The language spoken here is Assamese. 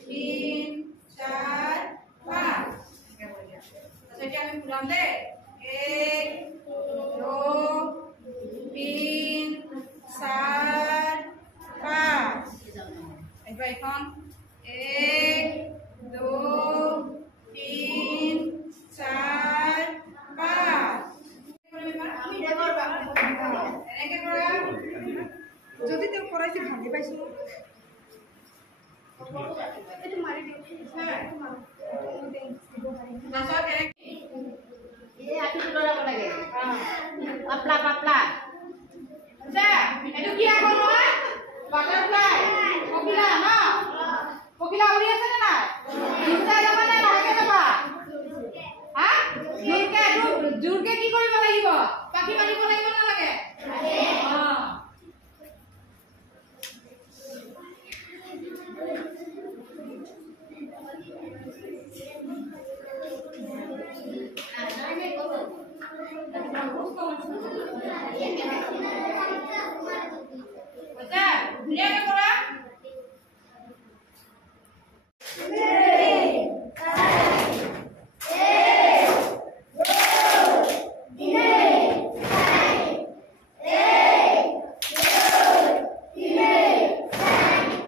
तीन चार पाँच আমি ঘুরাম দে 1 2 3 4 5 এইবার এখন 1 2 3 4 5 যদি তেও করাইছি ভাগে পাইছো একটু মারি দিও হ্যাঁ নাসা কেন ये आटू डोरा লাগে हां পাতলা পাতলা যা এটা কি এখন হয় বাটারফ্লাই